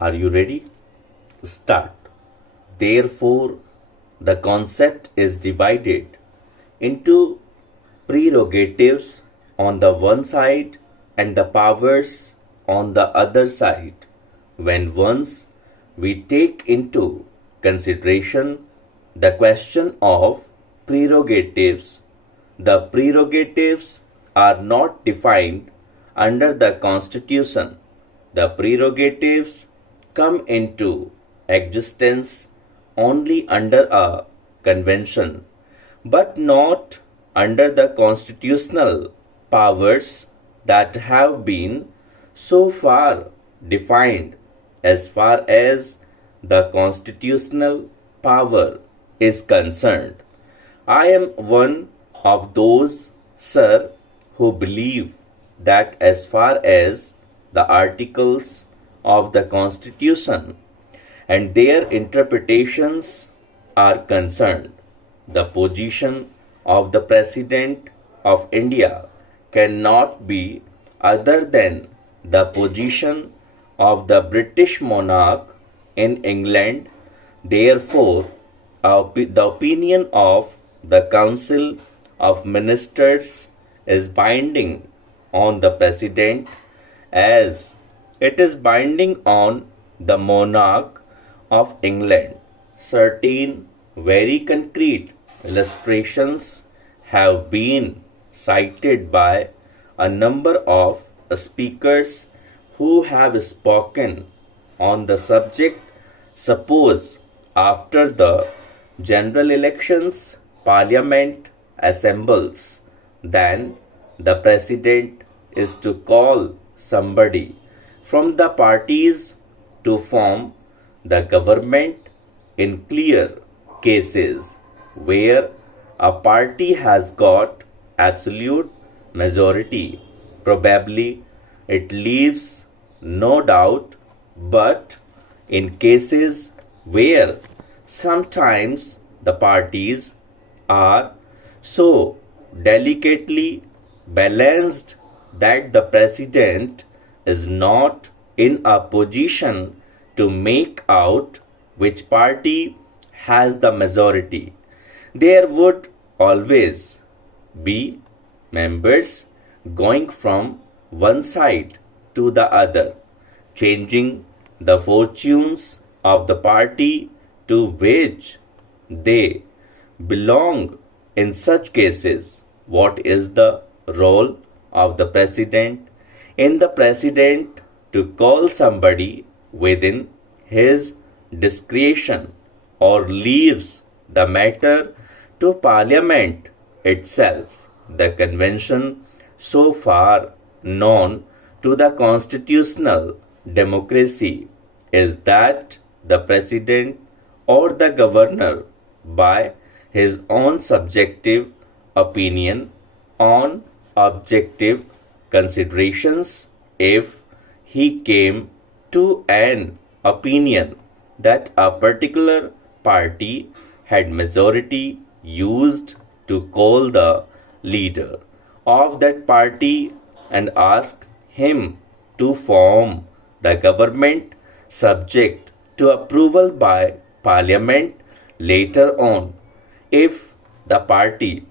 Are you ready? Start. Therefore, the concept is divided into prerogatives on the one side and the powers on the other side. When once we take into consideration the question of prerogatives, the prerogatives are not defined under the Constitution. The prerogatives come into existence only under a convention, but not under the constitutional powers that have been so far defined. As far as the constitutional power is concerned, I am one of those, sir, who believe that as far as the articles of the Constitution and their interpretations are concerned, the position of the President of India cannot be other than the position of the British monarch in England. Therefore, the opinion of the Council of Ministers is binding on the President as it is binding on the monarch of England. Certain very concrete illustrations have been cited by a number of speakers who have spoken on the subject. Suppose after the general elections, Parliament assembles, then the President is to call somebody from the parties to form the government. In clear cases where a party has got absolute majority, probably it leaves no doubt, but in cases where sometimes the parties are so delicately balanced that the President is not in a position to make out which party has the majority, there would always be members going from one side to the other, changing the fortunes of the party to which they belong. In such cases, what is the role of the President? In the President to call somebody within his discretion or leaves the matter to Parliament itself. The convention so far known to the constitutional democracy is that the President or the Governor, by his own subjective opinion on objective considerations, if he came to an opinion that a particular party had majority, used to call the leader of that party and ask him to form the government subject to approval by Parliament later on. If the party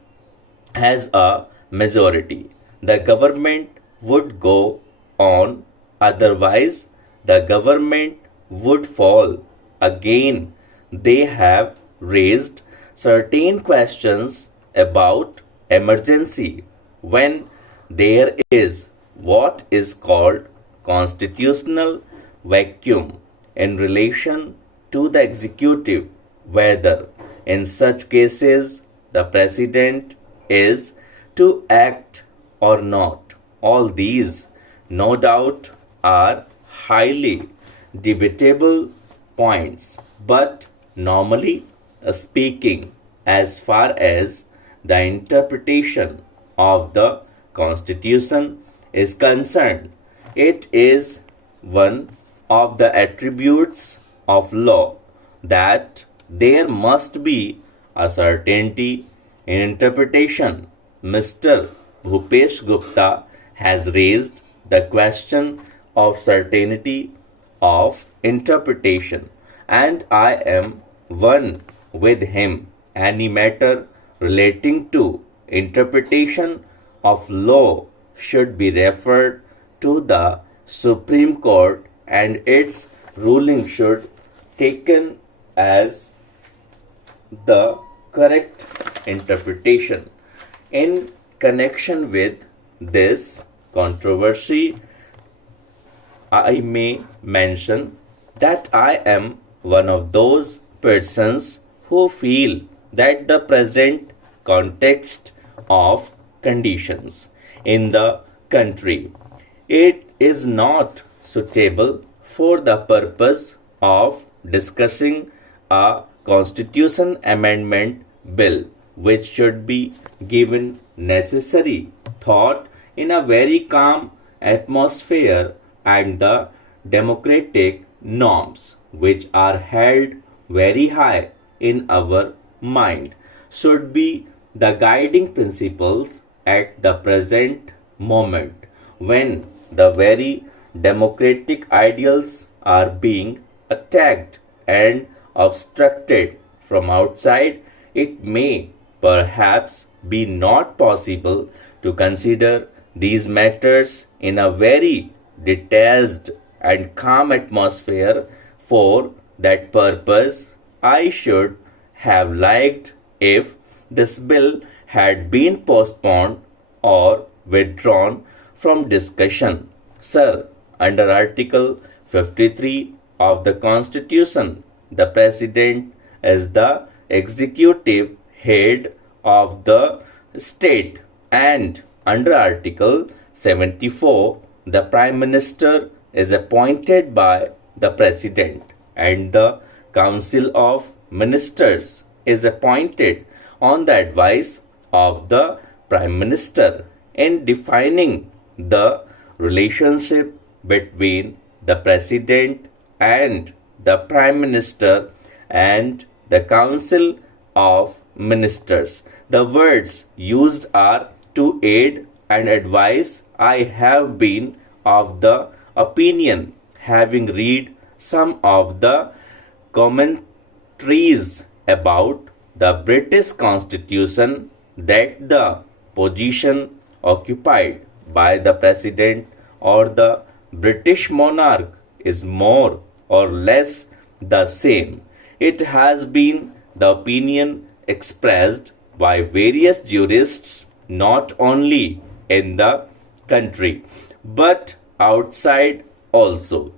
has a majority, the government would go on, otherwise the government would fall. Again, they have raised certain questions about emergency when there is what is called constitutional vacuum in relation to the executive, whether in such cases the President is to act or not. All these, no doubt, are highly debatable points, but normally speaking, as far as the interpretation of the Constitution is concerned, it is one of the attributes of law that there must be a certainty in interpretation. Mr. Bhupesh Gupta has raised the question of certainty of interpretation, and I am one with him. Any matter relating to interpretation of law should be referred to the Supreme Court, and its ruling should taken as the correct interpretation. In connection with this controversy, I may mention that I am one of those persons who feel that the present context of conditions in the country, it is not suitable for the purpose of discussing a constitution amendment bill, which should be given necessary thought in a very calm atmosphere, and the democratic norms which are held very high in our mind should be the guiding principles at the present moment, when the very democratic ideals are being attacked and obstructed from outside. It may perhaps be not possible to consider these matters in a very detached and calm atmosphere. For that purpose, I should have liked if this bill had been postponed or withdrawn from discussion. Sir, under Article 53 of the Constitution, the President is the executive head of the state, and under Article 74, the Prime Minister is appointed by the President, and the Council of Ministers is appointed on the advice of the Prime Minister. In defining the relationship between the President and the Prime Minister and the Council of Ministers, the words used are to aid and advise. I have been of the opinion, having read some of the commentaries about the British Constitution, that the position occupied by the President or the British monarch is more or less the same. It has been the opinion expressed by various jurists, not only in the country but outside also.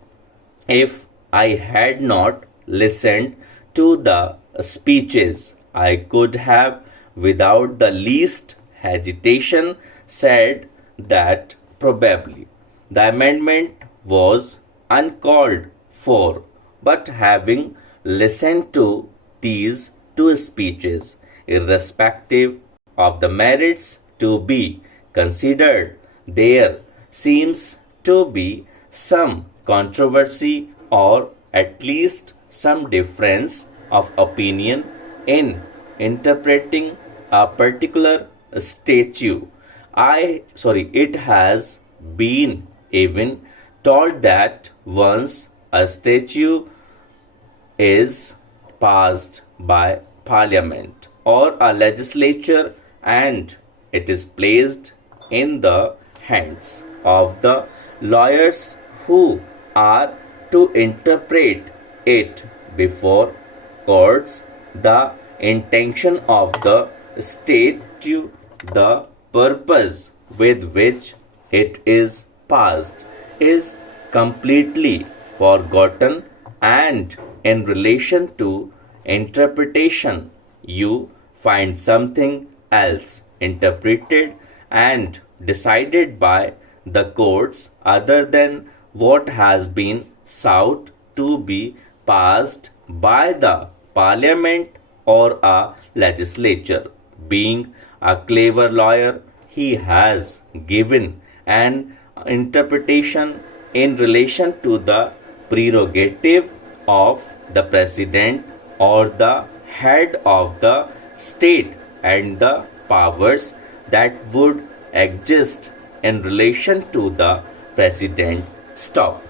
If I had not listened to the speeches, I could have, without the least hesitation, said that probably the amendment was uncalled for. But having listened to these two speeches, irrespective of the merits to be considered, there seems to be some controversy, or at least some difference of opinion in interpreting a particular statute. It has been even told that once a statute is passed by Parliament or a legislature and it is placed in the hands of the lawyers who are to interpret it before courts, the intention of the statute, the purpose with which it is passed, is completely forgotten, and in relation to interpretation, you find something else interpreted and decided by the courts other than what has been sought to be passed by the Parliament or a legislature. Being a clever lawyer, he has given an interpretation in relation to the prerogative of the President or the head of the state and the powers that would exist in relation to the President. Stop.